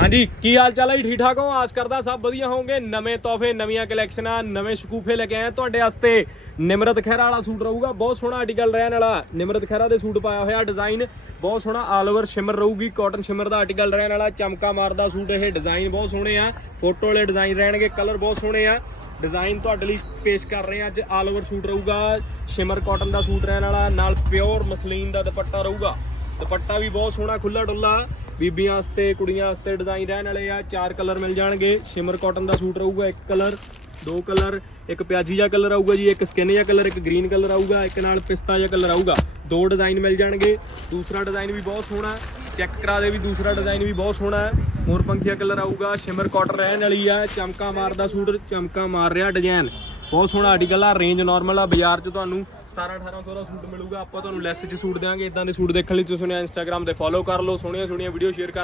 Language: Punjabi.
ਹਾਂਜੀ, ਕੀ ਹਾਲ ਚਾਲ ਹੈ ਜੀ? ਠੀਕ ਠਾਕ ਹੋ? ਆਸ ਕਰਦਾ ਸਭ ਵਧੀਆ ਹੋਵੋਗੇ। ਨਵੇਂ ਤੋਹਫੇ, ਨਵੀਆਂ ਕਲੈਕਸ਼ਨਾਂ, ਨਵੇਂ ਸ਼ਕੂਫੇ ਲੈ ਕੇ ਆਏ ਤੁਹਾਡੇ ਵਾਸਤੇ ਨਿਮਰਤ ਖਹਿਰਾ ਵਾਲਾ ਸੂਟ ਰਹੂਗਾ। ਬਹੁਤ ਸੋਹਣਾ ਆਰਟੀਕਲ ਰਹਿਣ ਵਾਲਾ ਨਿਮਰਤ ਖਹਿਰਾ ਦੇ ਸੂਟ ਪਾਇਆ ਹੋਇਆ। ਡਿਜ਼ਾਈਨ ਬਹੁਤ ਸੋਹਣਾ ਆਲ ਓਵਰ ਸ਼ਿਮਰ ਰਹੂਗੀ। ਕਾਟਨ ਸ਼ਿਮਰ ਦਾ ਆਰਟੀਕਲ ਰਹਿਣ ਵਾਲਾ। ਚਮਕਾ ਮਾਰਦਾ ਸੂਟ ਇਹ। ਡਿਜ਼ਾਈਨ ਬਹੁਤ ਸੋਹਣੇ ਆ। ਫੋਟੋ ਵਾਲੇ ਡਿਜ਼ਾਈਨ ਰਹਿਣਗੇ। ਕਲਰ ਬਹੁਤ ਸੋਹਣੇ ਆ। ਡਿਜ਼ਾਈਨ ਤੁਹਾਡੇ ਲਈ ਪੇਸ਼ ਕਰ ਰਹੇ ਹਾਂ ਅੱਜ ਆਲ ਓਵਰ ਸੂਟ ਰਹੂਗਾ। ਸ਼ਿਮਰ ਕਾਟਨ ਦਾ ਸੂਟ ਰਹਿਣ ਵਾਲਾ। ਨਾਲ ਪਿਓਰ ਮਸਲੀਨ ਦਾ ਦੁਪੱਟਾ ਰਹੂਗਾ। ਦੁਪੱਟਾ ਵੀ ਬਹੁਤ ਸੋਹਣਾ ਖੁੱਲਾ ਡੁੱਲਾ ਬੀਬੀਆਂ ਵਾਸਤੇ, ਕੁੜੀਆਂ ਵਾਸਤੇ ਡਿਜ਼ਾਈਨ ਰਹਿਣ ਵਾਲੇ ਆ। ਚਾਰ ਕਲਰ ਮਿਲ ਜਾਣਗੇ। ਸ਼ਿਮਰ ਕਾਟਨ ਦਾ ਸੂਟ ਰਹੂਗਾ ਇੱਕ ਕਲਰ ਦੋ ਕਲਰ ਇੱਕ ਪਿਆਜੀ ਜਿਹਾ ਕਲਰ ਆਊਗਾ ਜੀ, ਇੱਕ ਸਕਿਨ ਜਿਹਾ ਕਲਰ ਇੱਕ ਗ੍ਰੀਨ ਕਲਰ ਆਊਗਾ, ਇੱਕ ਨਾਲ ਪਿਸਤਾ ਜਿਹਾ ਕਲਰ ਆਊਗਾ। ਦੋ ਡਿਜ਼ਾਈਨ ਮਿਲ ਜਾਣਗੇ। ਦੂਸਰਾ ਡਿਜ਼ਾਈਨ ਵੀ ਬਹੁਤ ਸੋਹਣਾ ਚੈੱਕ ਕਰਾ ਦੇ ਵੀ ਦੂਸਰਾ ਡਿਜ਼ਾਈਨ ਵੀ ਬਹੁਤ ਸੋਹਣਾ ਹੈ। ਮੋਰ ਪੰਖੀਆ ਕਲਰ ਆਊਗਾ। ਸ਼ਿਮਰ ਕਾਟਨ ਰਹਿਣ ਵਾਲੀ ਆ। ਚਮਕਾ ਮਾਰਦਾ ਸੂਟ ਚਮਕਾ ਮਾਰ ਰਿਹਾ ਡਿਜ਼ਾਈਨ ਬਹੁਤ ਸੋਹਣਾ ਆਰਟੀਕਲ ਆ ਰੇਂਜ ਨਾਰਮਲ ਆ, ਬਾਜ਼ਾਰ 'ਚ ਤੁਹਾਨੂੰ 17 1800 ਦਾ ਸੂਟ ਮਿਲੂਗਾ, ਆਪਾਂ ਤੁਹਾਨੂੰ ਲੈਸ 'ਚ ਸੂਟ ਦੇਵਾਂਗੇ ਇਦਾਂ ਦੇ ਸੂਟ ਦੇਖਣ ਲਈ ਤੁਸੀਂ ਨੇ ਇੰਸਟਾਗ੍ਰam ਤੇ ਫੋਲੋ ਕਰ ਲਓ ਸੋਹਣੀਆਂ ਸੋਹਣੀਆਂ ਵੀਡੀਓ ਸ਼ੇਅਰ ਕਰ